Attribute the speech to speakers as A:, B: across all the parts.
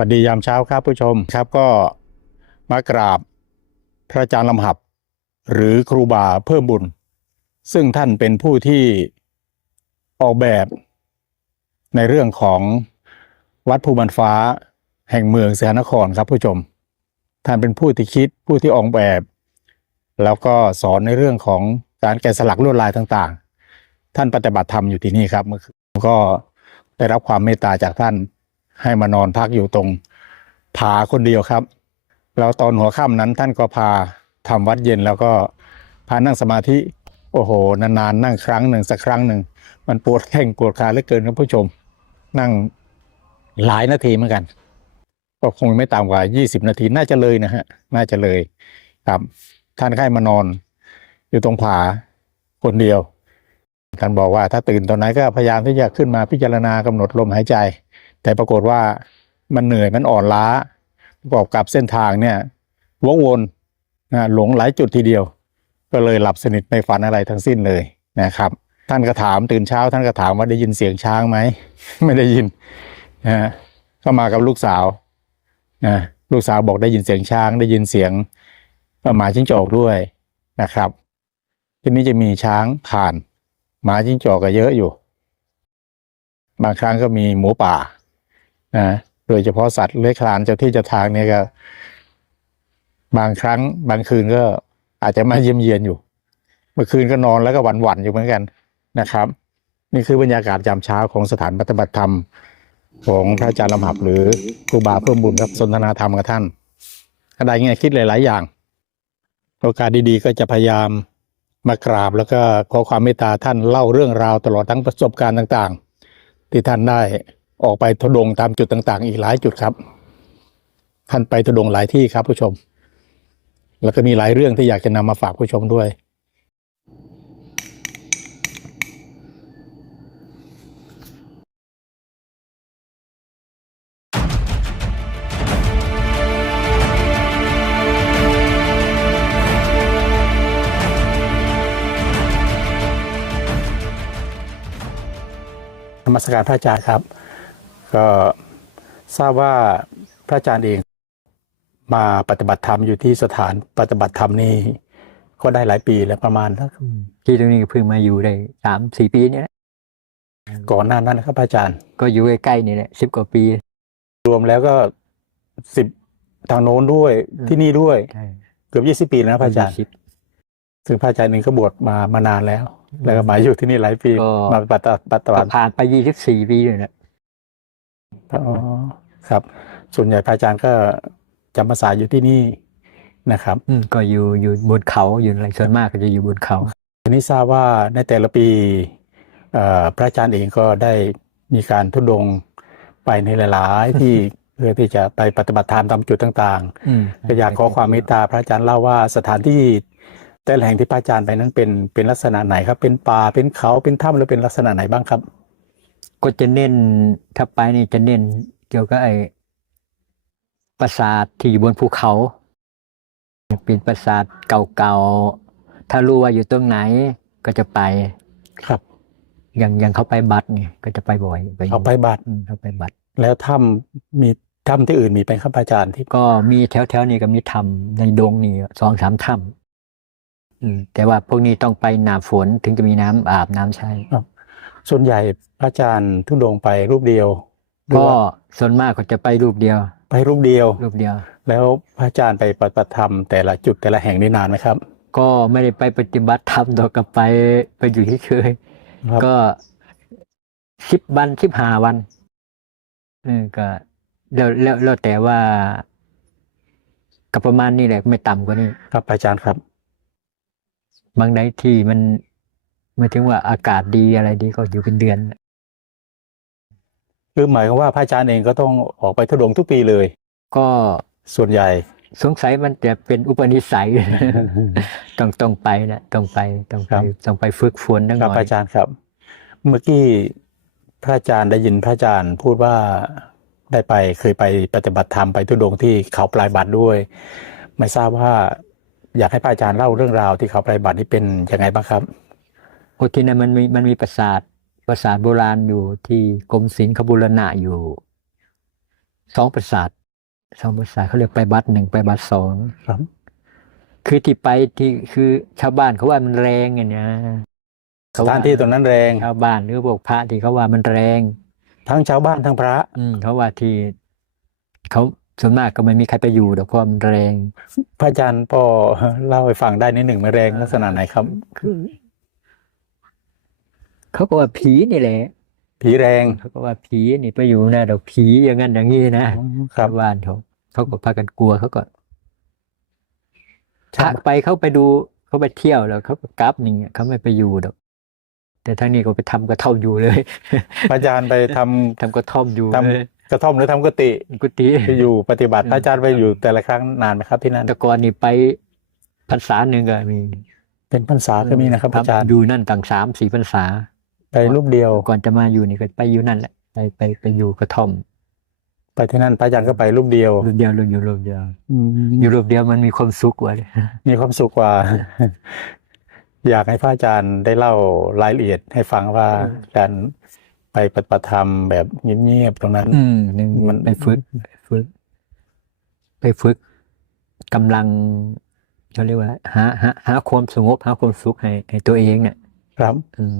A: สวัสดียามเช้าครับผู้ชมครับก็มากราบพระอาจารย์ลำหับ หรือครูบาเพิ่มบุญ ซึ่งท่านเป็นผู้ที่ออกแบบในเรื่องของวัดภูบันฟ้าแห่งเมืองสยานครครับผู้ชม ท่านเป็นผู้ที่คิดผู้ที่ออกแบบ แล้วก็สอนในเรื่องของการแกะสลักลวดลายต่างๆ ท่านปฏิบัติธรรมอยู่ที่นี่ครับเมื่อก็ได้รับความเมตตาจากท่าน ให้มานอนพักอยู่ตรงผาคนเดียวครับ แล้วตอนหัวค่ำนั้นท่านก็พาทำวัดเย็นแล้วก็พานั่งสมาธิ โอ้โห นานๆนั่งครั้งหนึ่งสักครั้งหนึ่ง มันปวดแข้งปวดขาเหลือเกินครับผู้ชม นั่งหลายนาทีเหมือนกัน ก็คงไม่ต่ำกว่า 20 นาทีน่าจะเลยนะฮะ น่าจะเลยครับ ท่านให้มานอน อยู่ตรงผาคนเดียวท่านบอกว่าถ้าตื่นตอนไหนก็พยายามที่จะขึ้นมาพิจารณากำหนดลมหายใจ แต่ปรากฏว่ามันเหนื่อยมันอ่อนล้า ประกอบกับเส้นทางเนี่ยวกวนนะหลงหลายจุดทีเดียว ก็เลยหลับสนิทไม่ฝันอะไรทั้งสิ้นเลยนะครับ ท่านก็ถามตื่นเช้า ท่านก็ถามว่าได้ยินเสียงช้างไหม ไม่ได้ยินนะฮะก็มากับลูกสาวนะลูกสาวบอกได้ยินเสียงช้าง ได้ยินเสียงหมาจิ้งจอกด้วยนะครับ ทีนี้จะมีช้างผ่านหมาจิ้งจอกก็เยอะอยู่ บางครั้งก็มีหมูป่า นะโดยเฉพาะสัตว์เลื้อยคลานเจ้าที่เจ้าทางเนี่ยก็บางครั้งบางคืนก็อาจจะมาเยี่ยมเยียนอยู่ เมื่อคืนก็นอนแล้วก็หวั่นหวั่นอยู่เหมือนกันนะครับ นี่คือบรรยากาศยามเช้าของสถานปฏิบัติธรรม ของพระอาจารย์ลำหับหรือครูบาเพิ่มบุญครับสนทนาธรรมกับท่านอะไรเงี้ยคิดหลาย ๆ อย่าง โอกาสดีๆ ก็จะพยายามมากราบแล้วก็ขอความเมตตาท่านเล่าเรื่องราวตลอดทั้งประสบการณ์ต่าง ๆ ที่ท่านได้ ออกไปทดงตามจุดต่าง ๆ อีกหลายจุดครับ ท่านไปทดงหลายที่ครับผู้ชม แล้วก็มีหลายเรื่องที่อยากจะนำมาฝากผู้ชมด้วย นมัสการพระอาจารย์ครับ ก็ทราบว่าพระอาจารย์เองมาปฏิบัติธรรมอยู่ที่สถานปฏิบัติธรรมนี่ก็ได้หลายปีแล้วประมาณสัก
B: ที่ตรงนี้ก็เพิ่งมาอยู่ได้สามสี่ปีเนี่ยแหละ
A: ก่อนหน้านั้นนะครับพระอาจารย์
B: ก็อยู่ใกล้ๆนี่แหละสิบกว่าปี
A: รวมแล้วก็สิบทางโน้นด้วย
B: อืม
A: ที่นี่ด้วย
B: ใช่
A: เกือบยี่สิบปีแล้วนะพระอาจารย์
B: สิบ
A: ซึ่งพระอาจารย์เองก็บวชมามานานแล้ว แล้วก็มาอยู่ที่นี่หลายปี
B: ก็
A: มาปฏิบัติปฏิบัติ
B: ผ่านไปยี่สิบสี่ปีเลยนะ
A: อ๋อครับ ส่วนใหญ่พระอาจารย์ก็จำพรรษาอยู่ที่นี่นะครับ
B: อืมก็อยู่อยู่บนเขาอยู่อะไรส่วนมากก็จะอยู่บนเขา
A: ทีนี้ทราบว่าในแต่ละปีเอ่อพระอาจารย์เองก็ได้มีการทุดงค์ไปในหลายๆที่เพื่อที่จะไปปฏิบัติธรรมตามจุดต่าง
B: อืม
A: ๆก็อยากขอความเมตตาพระอาจารย์เล่าว่าสถานที่แต่ละแห่งที่พระอาจารย์ไปนั้นเป็นเป็นลักษณะไหนครับ เป็นป่าเป็นเขาเป็นถ้ำหรือเป็นลักษณะไหนบ้างครับ
B: ก็จะเน้นถ้าไปนี่จะเน้นเกี่ยวกับไอ้ปราสาทที่อยู่บนภูเขา เป็นปราสาทเก่าๆ ถ้ารู้ว่าอยู่ตรงไหนก็จะไป
A: ครับ
B: อย่างอย่างเขาไปบัตรเนี่ยก็จะไปบ่อยไป
A: เอาไปบัตร
B: อืมเขาไปบัตร
A: แล้วถ้ำมีถ้ำที่อื่นมีไหมครับพระอาจารย์ที่
B: ก็มีแถวแถวๆนี้ก็มีถ้ำในดงนี่สองสามถ้ำอืมแต่ว่าพวกนี้ต้องไปหนาฝนถึงจะมีน้ำอาบน้ำใช้
A: ส่วนใหญ่พระอาจารย์ทุดงค์ไปรูปเดียวหรือ
B: ก็
A: ว่า
B: ส่วนมากก็จะไปรูปเดียว
A: ไปรูปเดียว
B: รูปเดียว
A: แล้วพระอาจารย์ไปปฏิบัติธรรมแต่ละจุดแต่ละแห่งนี่นานไหมครับ
B: ก็ไม่ได้ไปปฏิบัติธรรมดอกกับไปไปอยู่เฉย
A: ครับ
B: ๆก็สิบวันสิบห้าวันเออก็แล้วแล้วแล้วแต่ว่าก็ประมาณนี้แหละ ไม่ต่ำกว่านี้
A: ครับอาจารย์ครับ
B: บางไหนที่มัน หมายถึงว่าอากาศดีอะไรดีก็อยู่เป็นเดือน
A: คือหมายความว่าพระอาจารย์เองก็ต้องออกไปทุดงค์ทุกปีเลย
B: ก็
A: ส่วนใหญ่
B: สงสัยมันจะเป็นอุปนิสัย ต้องต้องไปนะต้องไปต้อง
A: ครั
B: ไป
A: บ
B: ต้องไปฝึกฝนตั้งห
A: ครับ
B: น่อย
A: อาจารย์ครับ เมื่อกี้พระอาจารย์ได้ยินพระอาจารย์พูดว่าได้ไปเคยไปปฏิบัติธรรมไปทุดงค์ที่เขาปลายบัตรด้วย ไม่ทราบว่าอยากให้พระอาจารย์เล่าเรื่องราวที่เขาปลายบัตรนี่เป็นยังไงบ้างครับ
B: โอ้ที่นั่นมันมีมันมีปราสาทปราสาทโบราณอยู่ที่กรมศิลป์เขาบูรณะอยู่สองประสาทสองประสาทเขาเรียกไปบัตรหนึ่งไปบัตรสอง
A: ครับ
B: คือที่ไปที่คือชาวบ้านเขาว่ามันแรงไงเนี่ย
A: สถานที่ตรงนั้นแรง
B: ชาวบ้านหรือพวกพระที่เขาว่ามันแรง
A: ทั้งชาวบ้านทั้งพระ
B: อืมเขาว่าที่เขาส่วนมากก็ไม่มีใครไปอยู่ดอกเพราะมันแรง
A: พระอาจารย์พอเล่าให้ฟังได้นิดหนึ่งมันแรงลักษณะไหนครับ
B: คือ เขาก็ว่าผีนี่แหละ
A: ผีแรง
B: เขาก็ว่าผีนี่ไปอยู่นะดอกผีอย่างนั้นอย่างนี้นะครับชาวบ้านเขาเขาก็พากันกลัวเขาก็พระไปเขาไปดูเขาไปเที่ยวแล้วเขาก็กลับอย่างเงี้ยเขาไม่ไปอยู่ดอกแต่ทางนี้ก็ไปทำกระท่อมอยู่เลย
A: พระอาจารย์ไปทำ
B: ทำกระท่อมอยู่
A: ทำ
B: เลย
A: กระท่อมหรือทำกุฏิ
B: กุฏิ
A: ไปอยู่ปฏิบัติพระอาจารย์ไปอยู่แต่ละครั้งนานไหมครับที่นั่น
B: แต่ก่อนนี่ไปพรรษาหนึ่งก็มี
A: เป็นพรรษาก็มีนะครับอาจารย์
B: อยู่นั่นต่างสามสี่พรรษา
A: ไปรูปเดียว
B: ก่อนจะมาอยู่นี่ก็ไปอยู่นั่นแหละ ไปไปไปอยู่กระท่อม
A: ไปที่นั่นพระอาจารย์ก็ไปรูปเดียว
B: รูปเดียวอยู่รูปเดียวอยู่รูปเดียวมันมีความสุขกว่าเลย
A: มีความสุขกว่า อยากให้พระอาจารย์ได้เล่ารายละเอียดให้ฟังว่าการไปปฏิบัติธรรมแบบเงียบๆตรงนั้น
B: อืมหนึ่ง
A: มัน
B: ไปฝึกไปฝึก ไปฝึกกำลังเขาเรียกว่าหาหาหาความสงบหาความสุขให้ให้ตัวเองเนี่ย
A: ครับ
B: อืม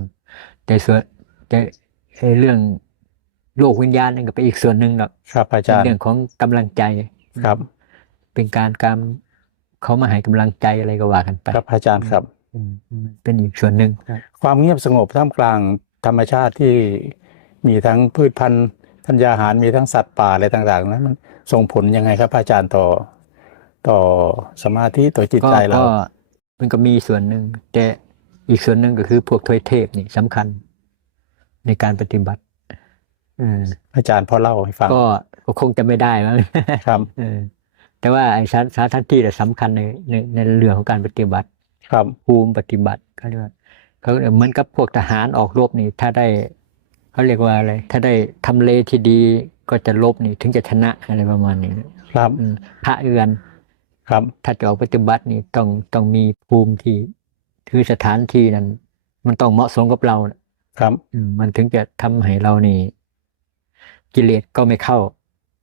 B: แต่ส่วนแต่ไอ้เรื่องโลกวิญญาณนั่นก็เป็นอีกส่วนหนึ่งหรอก
A: ครับอา
B: เป็
A: จานรย์
B: เรื่องของกำลังใจ
A: ครับ
B: เป็นการกำเขามาให้กำลังใจอะไรก็ว่ากันไป
A: ครับอาจารย์ครับ
B: อืมเป็นอีกส่วนหนึ่ง
A: ความเงียบสงบท่ามกลางธรรมชาติที่มีทั้งพืชพันธุ์ธัญญาหารมีทั้งสัตว์ป่าอะไรต่างๆนั้นมันส่งผลยังไงครับอาจารย์ต่อ ต่อสมาธิต่อจิต
B: ก็
A: ใจเรา
B: ก็มันก็มีส่วนหนึ่งแต่ อีกส่วนหนึ่งก็คือพวกทวยเทพนี่สำคัญในการปฏิบัติเออ
A: อาจารย์พอเล่าให้ฟัง
B: ก็ก็คงจะไม่ได้มั้ง
A: ครับ
B: เออแต่ว่าไอ้สถานสถานที่เนี่ยสำคัญในในในเรื่องของการปฏิบัติ
A: ครับ
B: ภูมิปฏิบัติเขาเรียกว่าเขาเหมือนกับพวกทหารออกรบนี่ถ้าได้เขาเรียกว่าอะไร ถ้าได้ทำเลที่ดีก็จะลบนี่ถึงจะชนะอะไรประมาณนี้
A: ครับ
B: อืมพระเอือน
A: ครับ
B: ถ้าจะออกปฏิบัตินี่ต้องต้องมีภูมิที่ คือสถานที่นั้น มันต้องเหมาะสมกับเราน่ะ
A: ครับ
B: อืมมันถึงจะทำให้เรานี่ กิเลสก็ไม่เข้า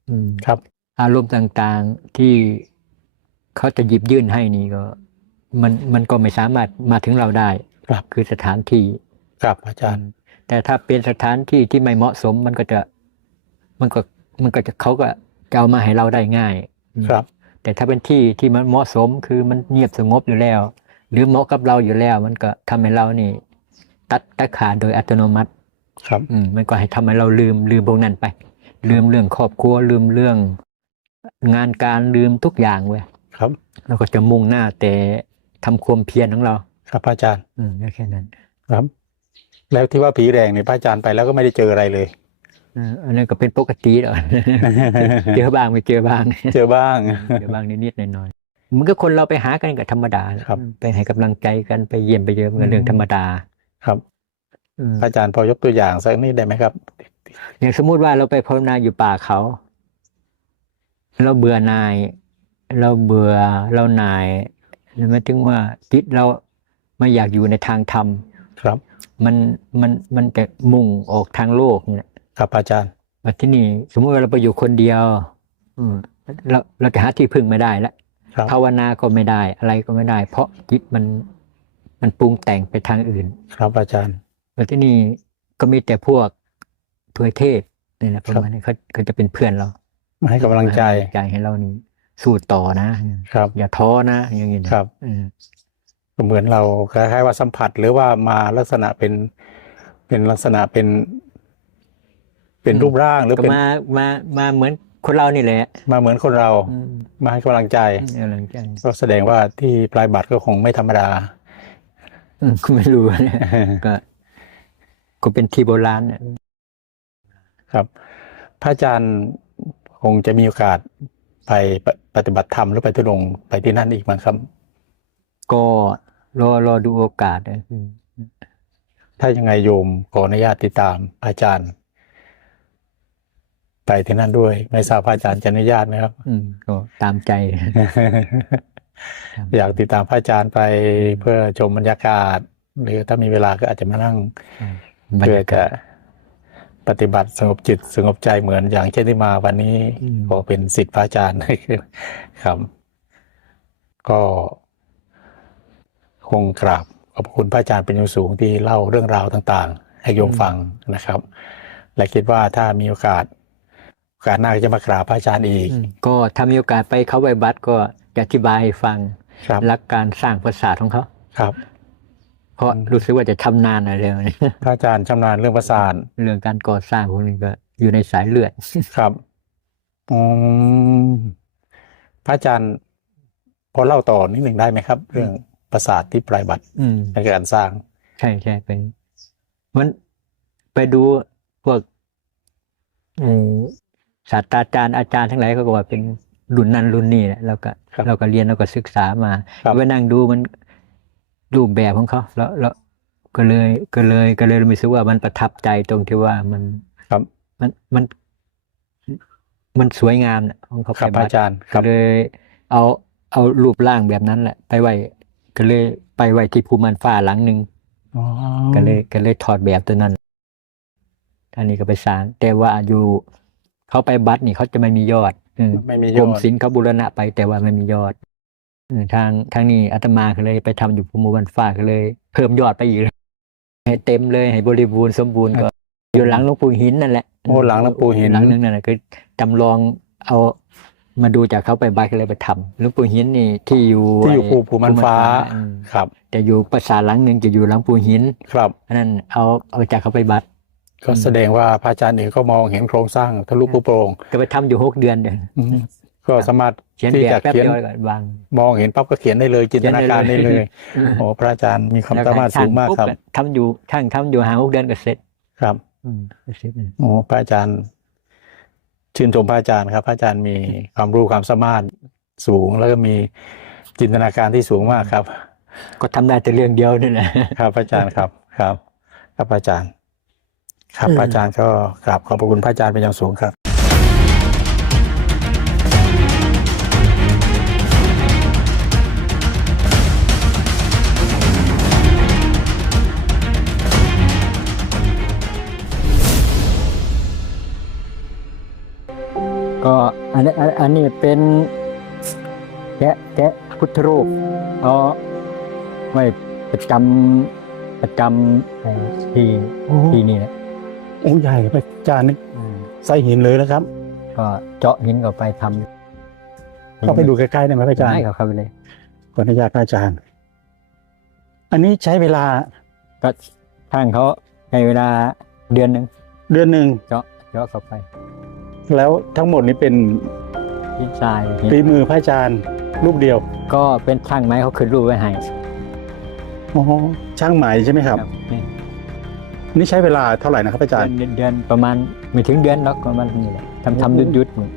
B: อืม
A: ครับ
B: อารมณ์ต่างๆที่เขาจะหยิบยื่นให้นี่ก็ มันมันก็ไม่สามารถมาถึงเราได้
A: ครับ
B: คือสถานที่
A: ครับอาจารย์
B: แต่ถ้าเป็นสถานที่ที่ไม่เหมาะสม มันก็จะ มันก็มันก็จะเขาก็จะเอามาให้เราได้ง่าย
A: ครับ
B: แต่ถ้าเป็นที่ที่มันเหมาะสมคือมันเงียบสงบอยู่แล้ว หรือเหมาะกับเราอยู่แล้ว มันก็ทำให้เรานี่ ตัดตัดขาดโดยอัตโนมัติ
A: ครับ
B: อืมมันก็ให้ทำให้เราลืมลืมพวกนั้นไป ลืมเรื่องครอบครัวลืมเรื่อง งานการลืมทุกอย่างเว้ย
A: ครับ
B: เราก็จะมุ่งหน้าแต่ทำความเพียรของเรา
A: ครับอาจารย์
B: อืมก็แค่นั้น
A: ครับ แล้วที่ว่าผีแรงเนี่ยพระอาจารย์ไปแล้วก็ไม่ได้เจออะไรเลย
B: เอออันนั้นก็เป็นปกติหรอกเจอบ้างไม่เจอบ้าง
A: เจอบ้าง
B: เจอบ้างนิดๆหน่อยๆ มันก็คนเราไปหากันกับธรรมดาแหละ
A: ครับ
B: ไปให้กำลังใจกันไปเยี่ยมไปเยี่ยมกันเรื่องธรรมดา
A: ครับ
B: อืม
A: พระอาจารย์พอยกตัวอย่างสักนิดได้ไหมครับ
B: อย่างสมมุติว่าเราไปภาวนาอยู่ป่าเขา เราเบื่อหน่าย เราเบื่อเราหน่ายหมายถึงว่าจิตเราไม่อยากอยู่ในทางธรรม
A: ครับ
B: มันมันมันจะมุ่งออกทางโลกเนี่ย
A: ครับอาจารย์
B: มาที่นี่ สมมติว่าเราไปอยู่คนเดียว อืมเราเราจะหาที่พึ่งไม่ได้ละ
A: ครับ
B: ภาวนาก็ไม่ได้ อะไรก็ไม่ได้ เพราะจิตมันมันปรุงแต่งไปทางอื่น
A: ครับอาจารย์
B: มาที่นี่ก็มีแต่พวกถวยเทพนี่แหละประมาณนี้เขาเขาจะเป็นเพื่อนเรา
A: มาให้กำลังใจ
B: ห้ใจให้เรานี่สู้ต่อนะ
A: ครับ
B: อย่าท้อนะอย่างนี้นะครับอืม
A: ก็เหมือนเราคล้ายๆว่าสัมผัสหรือว่ามาลักษณะเป็นเป็นลักษณะเป็น เป็นรูปร่างหรือ
B: ก็
A: เป็น
B: มามามาเหมือน คนเรานี่แหละ
A: มาเหมือนคนเรา
B: อืม
A: มาให้กำลังใจ
B: ให้กำลังใจ
A: ก็แสดงว่าที่ปลายบัตรก็คงไม่ธรรมดา
B: อืมก็ไม่รู้นะก็ก็เป็นทีโบราณเนี่ย
A: ครับ พระอาจารย์คงจะมีโอกาสไปปปฏิบัติธรรมหรือไปทุดงค์ไปที่นั่นอีกมั้งครับ
B: ก็รอรอดูโอกาสนะอืม
A: ถ้ายังไงโยมขออนุญาตติดตามอาจารย์ ไปที่นั่นด้วย ไม่ทราบพระอาจารย์จะอนุญาตไหมครับ
B: อืมก็ตามใจ
A: อยากติดตามพระอาจารย์ไปเพื่อชมบรรยากาศ หรือถ้ามีเวลาก็อาจจะมานั่ง
B: บรร
A: เพื่อยา
B: กา
A: จะ
B: ศ
A: ปฏิบัติสงบจิตสงบใจเหมือนอย่างเช่นที่มาวันนี้
B: อืม
A: ก็เป็นสิทธิพระอาจารย์ครับ ก็คงกราบขอบคุณพระอาจารย์เป็นอย่างสูงที่เล่าเรื่องราวต่าง ๆ ให้โยมฟังนะครับ และคิดว่าถ้ามีโอกาสโอ กาสหน้าก็จะมากราบพระอาจารย์อีก
B: อืมก็ถ้ามีโอกาสไปเขาไวบัตก็จะอธิบายให้ฟัง
A: ครับ
B: หลักการสร้างปราสาทของเขา
A: ครับ
B: เพราะ
A: อืม
B: รู้สึกว่าจะชำนาญอะไรเรื่องนี้
A: พระอาจารย์ชำนาญเรื่องประสาท
B: เรื่องการก่อสร้างพวกนี้ก็อยู่ในสายเลือด
A: ครับอืมพระอาจารย์พอเล่าต่อนิดหนึ่งได้ไหมครับ เรื่องประสาทที่ปลายบัตร
B: อืม
A: ในการสร้าง
B: ใช่ใช่เป็นมันไปดูพวกเอ่อ ศาสตราจารย์อาจารย์ทั้งหลายเขาก็ว่าเป็นรุ่นนั้นรุ่นนี้แหละแล้วก็
A: ครับ
B: เราก็เรียนเราก็ศึกษามา
A: ครับ
B: ไปนั่งดูมันรูปแบบของเขาแล้วแล้วก็เลยก็เลยก็เลยรู้สึกว่ามันประทับใจตรงที่ว่ามัน
A: ครับ
B: มันมัน มันสวยงามนะของเขา
A: ครับ
B: ไป
A: พระ
B: บัต
A: อาจารย์ค
B: ก็
A: รับ
B: เลยเอาเอารูปร่างแบบนั้นแหละ ไปไว้ก็เลยไปไว้ที่ภูมันฟ้าหลังหนึ่ง
A: อ๋อ
B: ก็เลยก็เลยถอดแบบตัวนั้นท่านนี้ก็ไปสร้างแต่ว่าอยู่ เขาไปบัตรนี่เขาจะไม่มียอดอืม
A: ไม่มี
B: ก
A: ย
B: ร
A: อ
B: ม
A: ด
B: ศิลป์เขาบูรณะไปแต่ว่าไม่มียอดอืมทางทางนี้อาตมาก็เลยไปทำอยู่ภูมิวันฟ้าก็เลย เพิ่มยอดไปอีกเลยให้เต็มเลยให้บริบูรณ์สมบูรณ์ก็อยู่หลังหลวงปู่หินนั่นแหละ
A: โอ้หลังหลวงปู่หิน
B: หลังนึงนั่นแหละคือจำลองเอามาดูจากเขาไปบัตรก็เลยไปทำหลวงปู่หินนี่ที่อยู่
A: ที่อยู่ภูภูมันฟ้า
B: อืม
A: ครับ
B: จะอยู่ปราสาทหลังหนึ่งจะอยู่หลังปู่หิน
A: ครับ
B: อันนั้นเอาเอาจากเขาไปบัตร
A: ก็แสดงว่าพระอาจารย์เองก็มองเห็นโครงสร้างทะลุปูโปร่ง
B: ก็ไปทำอยู่หกเดือนเดียว
A: อืมก็สามารถ
B: เขียน
A: ที่
B: แบบ
A: จะ
B: แป๊บ
A: เขียน
B: เดียวก็วาง
A: มองเห็นปั๊บก็เขียนได้เลยจินตนาการได้เลยโอ้พระอาจารย์มีความสามารถสูงมากครับ
B: แล้วทำอยู่ช่างทำอยู่หาหกเดือนก็เสร็จ
A: ครับ
B: อืมก็เสร็จเลย
A: โอ้พระอาจารย์ ชื่นชมพระอาจารย์ครับ พระอาจารย์มีความรู้ความสามารถสูง แล้วก็มีจินตนาการที่สูงมากครับ
B: ก็ทำได้แต่เรื่องเดียวนี่แหละ
A: ครับพระอาจารย์ครับครับ ครับพระอาจารย์ ครับพระอาจารย์ก็กราบขอบพระคุณพระอาจารย์เป็นอย่างสูงครับ
B: ก็อันนี้อันอันนี้เป็นแกะแกะพุทธรูปเอาไว้ประจำประจำเอ่อที่ที่นี่แหละ
A: โอ้ใหญ่พระอาจารย์นี่
B: อืม
A: ใส่หินเลยนะครับ
B: ก็เจาะหินก็ไปทำ
A: เข้าไปดูใกล้ๆได้ไหมพระอาจารย์
B: ได้ครับเข้าไปเลย
A: ขออนุญาตพระอาจารย์ อันนี้ใช้เวลา
B: ก็ช่างเขาในเวลาเดือนหนึ่ง
A: เดือนหนึ่ง
B: เจาะเจาะเข้าไป
A: แล้วทั้งหมดนี้เป็น
B: หินทรายหิน
A: ฝีมือพระอาจารย์รูปเดียว
B: ก็เป็นช่างไม้เขาขึ้นรูปไว้ให้
A: อ๋อช่างไหมใช่ไหมครับ
B: นี่
A: นี่ใช้เวลาเท่าไหร่นะครับพระอาจารย์
B: เดือนเดือนประมาณไม่ถึงเดือนหรอกประมาณนี้แหละทำทำยุดยุดๆนี่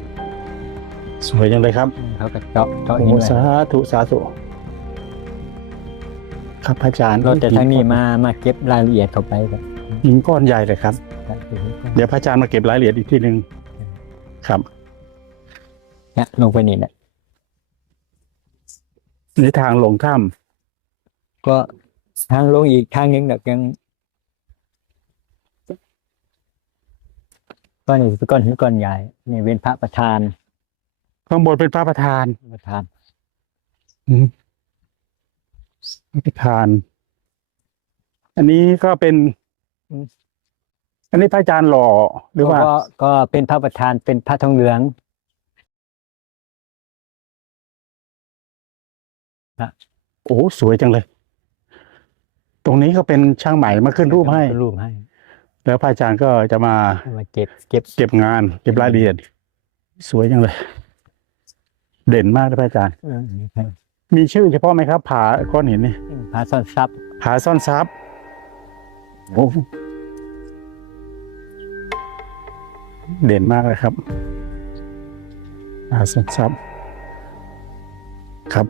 A: สวยจังเลยครับ
B: เขาก็เจาะเจาะ
A: โอ้
B: หินไว้
A: สาธุสาธุครับพระอาจารย์
B: เราจะทางนี้มามาเก็บรายละเอียดเข้าไปครับ
A: หินก้อนใหญ่เลยครับ เดี๋ยวพระอาจารย์มาเก็บรายละเอียดอีกทีหนึ่งครับ
B: เนี่ยลงไปนี่แหละ
A: นี่ทางลงถ้
B: ก็ทางลงอีกทางหนึงแบบยัง ก้อนนี้เป็นก้อนหินก้อนใหญ่นี่เป็นพระประธานำ
A: ข้างบนเป็นพระประธาน
B: ประธาน
A: อืมพระประธาน อันนี้ก็เป็น อันนี้พระอาจารย์หล่อหรือว่า
B: ก็ก็เป็นพระประธานเป็นพระทองเหลือง
A: โอ้โหสวยจังเลย ตรงนี้ก็เป็นช่างใหม่มาขึ้นรูปให้
B: รูปให้
A: แล้วพระอาจารย์ก็จะมา
B: เอามาเก็บเก็บ
A: เก็บงาน เก็บรายละเอียด สวยจังเลย เด่นมากเลยพระอาจารย์
B: เออนี่ครับ
A: มีชื่อเฉพาะไหมครับ ผาก้อนหินนี่
B: พระซ่อนทรัพย์
A: ผาซ่อนทรัพย์โอ้เด่นมากเลยครับผาซ่อนทรัพย์ครับ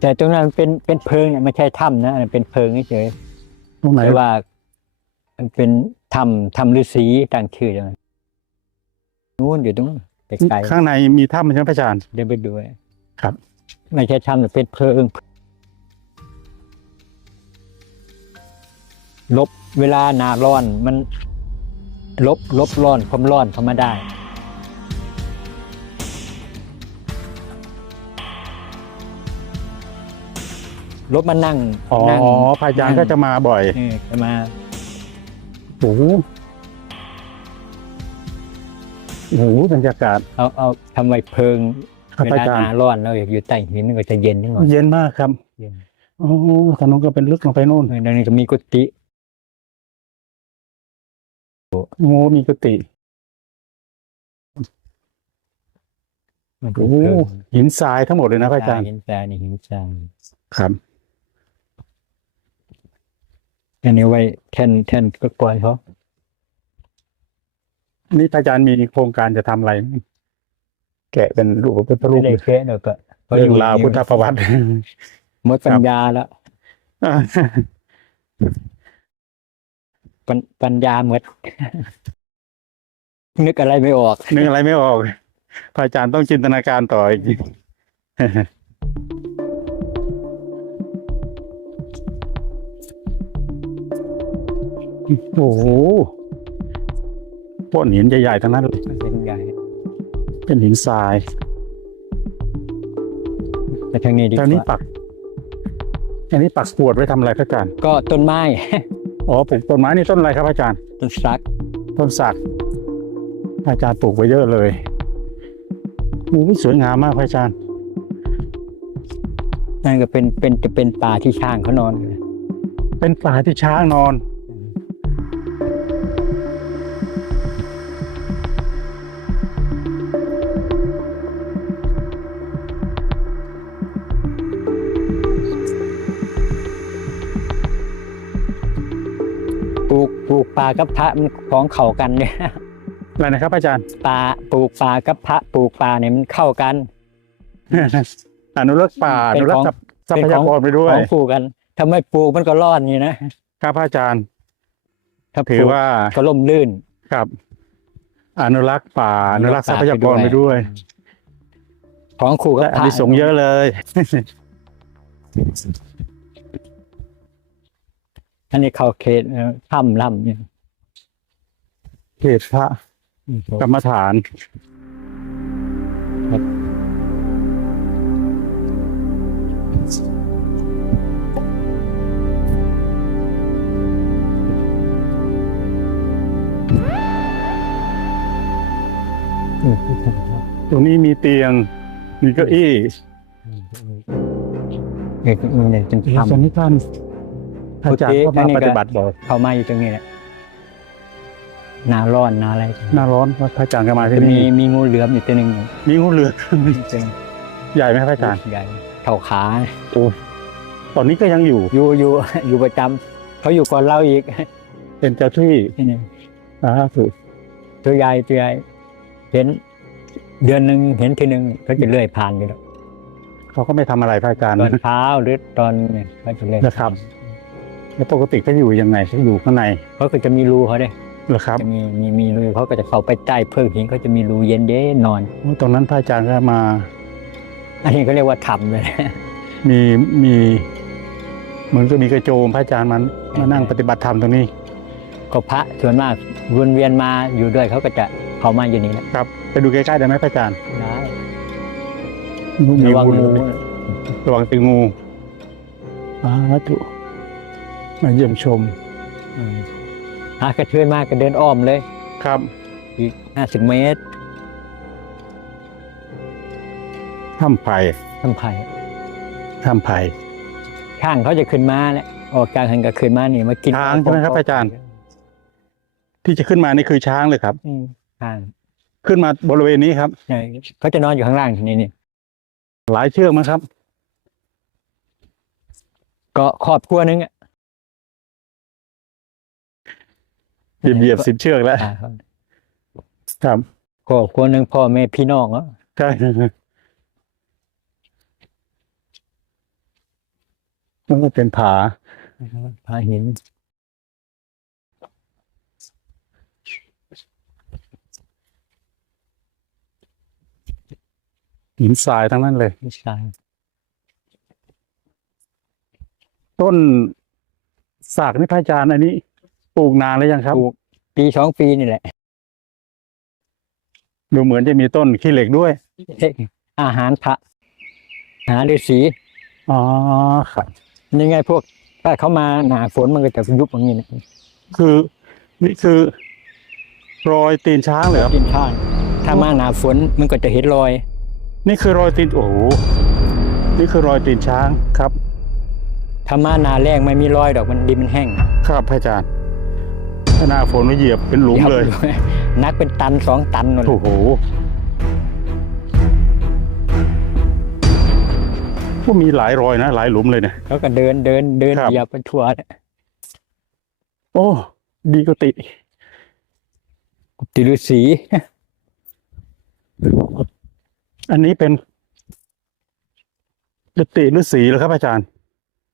B: แต่ตรงนั้นมันเป็นเป็นเพิงเนี่ยไม่ใช่ถ้ำนะอันนั้นเป็นเพิงเฉย
A: ตรง
B: ๆ
A: ไหน
B: แต่ว่า มันเป็นถ้ำถ้ำฤาษีตั้งชื่ออย่างนั้นนู้นอยู่ตรงนู้นไกล
A: ข้างในมีถ้ำใช่ไหมพระอาจารย์
B: ๆเดินไปดู
A: ครับ
B: ไม่ใช่ถ้ำแต่เป็นเพิงลบเวลาหนาร้อนมันลบลบร้อนความร้อนเข้ามาได้รถมานั่ง
A: อ๋อ
B: นั่ง
A: พระอาจารย์ก็จะมาบ่อย
B: เออจะมา
A: โอ้โหโอ้โหบรรยากาศ
B: เอาเอาทำไว้เพิง
A: ครับ
B: เว
A: พระ
B: ลา
A: อาจาร
B: ห
A: ย์
B: นาร้อนเราอยู่ใต้หินมันก็จะเย็นนิดหน่อย
A: เย็นมากครับ
B: เย็น
A: โอ้โหถนนก็เป็นลึกลงไปโน่น
B: เออแล้วนี่ก็มีกุฏิ
A: โอ้โหมีกุฏิ
B: มันก็
A: โอ้โห
B: เพิง
A: หินทรายทั้งหมดเลยนะพระอาจารย์
B: หินทรายนี่หินทราย
A: ครับ
B: อันนี้ไว้แท่นแท่นก็ปล่อยเขา
A: นี่พระอาจารย์มีโครงการจะทำอะไรไหมแกะเป็นรูปพระพุทธรู
B: ไม่
A: ป
B: ได้เคะเดี๋ยวก็เขา
A: เรื่
B: อ
A: อง
B: ยู่
A: ราวพุทธประวัติ
B: หมดปัญญาแล้ว ปัญปัญญาหมด นึกอะไรไม่ออก
A: นึกอะไรไม่ออกพระอาจารย์ต้องจินตนาการต่ออีก โอ้โหพวกหินใหญ่ๆทั้งนั้นเลย
B: เป็นใหญ่
A: เป็นหินทราย
B: แต่ทางนี้ดีก
A: แถวนี้
B: ว่า
A: ปักอันนี้ปักกรวดไว้ทำอะไรพระอาจารย์
B: ก็ต้นไม้
A: อ๋อปลูกต้นไม้นี่ต้นอะไรครับอาจารย์
B: ต้นสัก
A: ต้นสักอาจารย์ปลูกไว้เยอะเลยโอ้ยสวยงามมากพระอาจารย์
B: นั่นก็เป็นเป็นจะเป็นป่าที่ช้างเขานอนเลย
A: เป็นป่าที่ช้างนอนา
B: กับพระมันของเข้ากันเนี่ย
A: อะไรนะครับ อาจารย์
B: ป่าปลูกป่ากับพระปลูกป่าเนี่ยมันเข้ากัน
A: อนุรักษ์ป่าอ
B: เป็น
A: นุรัก
B: ของ
A: ษ์ทรัพยากรไปด้ว
B: ข
A: ย
B: องปลูกกันทำไมปลูกมันก็รอดนี่นะครับ
A: พระอาจารย์
B: ถ้าป
A: ถื
B: ลู
A: อกว่า
B: ก็ล่มลื่น
A: ครับ อนุรักษ์ป่าอนุรักษ์ทรัพยากรไปด้วย
B: ของขู่กับ
A: และ
B: พ
A: อา
B: ระ
A: นิสงส์เยอะเลย
B: อันนี้เข้าเขตเอ่อถ้ำล่ำเนี่ย
A: เขตพระกรรมฐานตรงนี้มีเตียง มีเก้าอี้
B: เนี่ยเนี่ยเป็น
A: ตรง
B: ถ้ำ
A: นี้ท่านอาจารย์ก็มาปฏิบัติบอก
B: เขามาอยู่ตรงนี้แหละ หนาร้อนหนาอะไร
A: หน้าร้อนพระอาจารย์ก็มาที่
B: จะมี
A: นี่
B: มีงูเหลือมอยู่ตัวหนึ่ง
A: มีงูเหลือม
B: เป็น
A: ใหญ่ไหมครับพระอาจารย์
B: ใหญ่เท่าขา
A: ตอนนี้ก็ยังอยู่
B: อยู่อยู่ อยู่ประจำเขาอยู่ก่อนเราอีก
A: เป็นเจ้าที่
B: นี่
A: สาธุ
B: ตัวใหญ่ตัวใหญ่เห็น เดือนหนึ่งเห็นทีหนึ่งเขาจะเลื่อยผ่านอยู่แล้ว
A: เขาก็ไม่ทำอะไรพระอาจารย์
B: ตอนเช้าหรือตอนเนี่ยเขาจะเลื่อย
A: นะครับ แล้วปกติเขาอยู่ยังไงเขาอยู่ข้างใน
B: เขาก็จะมีรูเขาเด้
A: เหรอครับ
B: จะมีมีมีรูเขาก็จะเข้าไปใต้เพิงหินเขาจะมีรูเย็นเย็นนอน
A: โอ้ตรงนั้นพระอาจารย์ก็มา
B: อันนี้เขาเรียกว่าถ้ำเลย
A: มีมีเหมือนก็มีกระโจมพระอาจารย์มันมานั่งปฏิบัติธรรมตรงนี้
B: ก็พระส่วนมากวนเวียนมาอยู่ด้วยเขาก็จะเข้ามาอยู่นี่แหละ
A: ครับ ไปดูใกล้ๆได้ไหมพระอาจารย์
B: ได้
A: มี
B: ระวัง
A: งู
B: งู
A: ระวังตีงูสาธุมาเยี่ยมชม
B: อืม หากระเทือนมากก็เดินอ้อมเลย
A: ครับ
B: อีกห้าสิบเมตร
A: ถ้ำไผ่
B: ทำไผ่
A: ถ้ำไผ่
B: ข้างเขาจะขึ้นมาแหละออกจากหันก็ขึ้นมานี่มากิน
A: ช้างใช่ไหมครับอาจารย์ ที่จะขึ้นมานี่คือช้างเลยครับ
B: อืมข้าง
A: ขึ้นมาบริเวณนี้ครับ
B: ใช่เขาจะนอนอยู่ข้างล่างนี่นี่
A: หลายเชือกมั้งครับ
B: ก็ครอบครัวนึงอะ
A: เหยียบเหยียบสิบเชือกแล้ว
B: อ่า
A: ครับ
B: ครอบครัวนึงพ่อแม่พี่น้องเนาะ
A: ใช่ มันก็เป็นผา
B: พาหิน
A: หินทรายทั้งนั้นเลย
B: ไม่ใช่
A: ต้นสากนี่พระอาจารย์อันนี้ ปลูกนานแล้วยังครับ
B: ปลูกปีสองปีนี่แหละ
A: ดูเหมือนจะมีต้นขี้เหล็กด้วย
B: เอ๊ะอาหารพระอาหารฤาษี
A: อ๋อครับ
B: ยังไงพวก ถ้าเขามาหนาฝนมันก็จะยุบอย่างนี้นะ
A: คือนี่คือรอยตีนช้างเลยครับ
B: กินข้าวถ้ามาหนาฝนมันก็จะเห็นรอย
A: นี่คือรอยตีนโอ้โหนี่คือรอยตีนช้างครับ
B: ถ้ามาหนาแรงไม่มีรอยดอกมันดินมันแห้ง
A: ครับพระอาจารย์ ถ้าหน้าฝนมาเหยียบเป็นหลุมเลย
B: นักเป็นตันสองตันหมด
A: โอ้โหก็มีหลายรอยนะ หลายหลุมเลยเนี่ย
B: เขาก็เดินเดินเดิน
A: ครับ
B: เหยียบไปทั่วเนี่ย
A: โอ้ ดีกติ
B: ติฤาษี
A: อันนี้เป็นกติฤาษีเหรอครับอาจารย์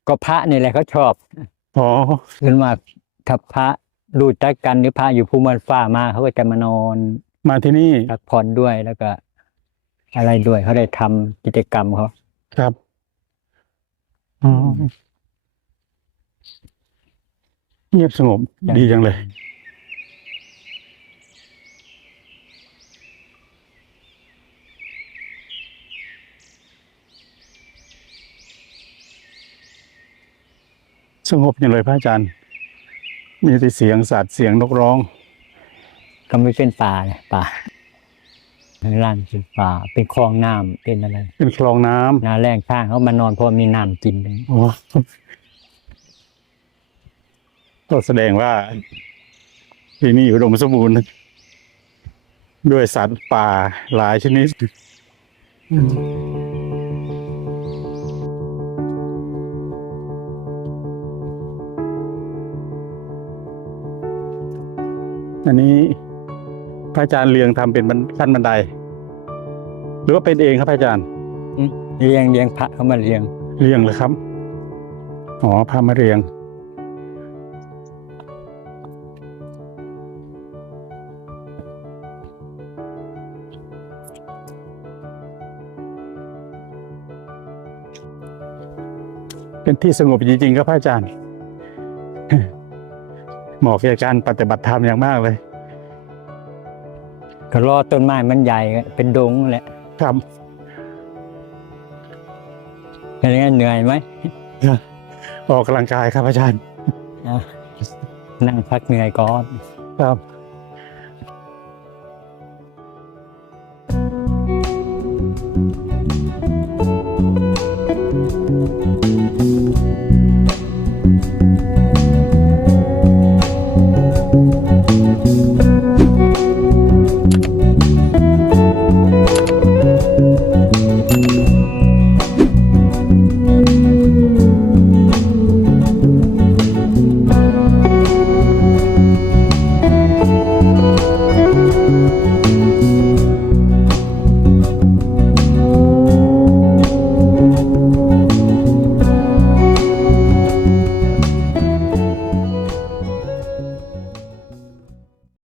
B: ก็พระนี่แหละเขาชอบ
A: อ๋อ
B: ขึ้นมาถ้าพระ รู้จักกันหรือพระอยู่ภูมันฟ้ามาเขาก็จะมานอน
A: มาที่นี่
B: พักผ่อนด้วยแล้วก็ อะไรด้วยเขาได้ทำกิจกรรมเขา
A: ครับอ๋อเงียบสงบดีจังเลย สงบอย่างเลยพระอาจารย์ มีแต่เสียงสัตว์เสียงนกร้อง
B: ก็ไม่เป็นป่าเลยป่าข้างล่างเป็นป่า เป็นคลองน้ำเป็นอะไร
A: เป็นคลองน้ำ
B: หนาแรงข้างเขามานอนเพราะมีน้ำกินเลย
A: โอ้ก็แสดงว่า ที่นี่อุดมสมบูรณ์ ด้วยสัตว์ป่าหลายชนิดอั นนี้พระอาจารย์เรียงทำเป็นบันขั้นบันได หรือว่าเป็นเองครับพระอาจารย์
B: เลี้ยงเลี้ยงพระเขามาเลี้ยง
A: เรียงเลยครับอ๋อพามาเรียง เป็นที่สงบจริงๆครับพระอาจารย์ เหมาะแก่การปฏิบัติธรรมอย่างมากเลย
B: ก็รอต้นไม้มันใหญ่เป็นดงแหละ
A: ครับ
B: เป็นไงเหนื่อยไหม
A: ออกกำลังกายครับอาจารย์
B: อะนั่งพักเหนื่อยก่อน
A: ครับ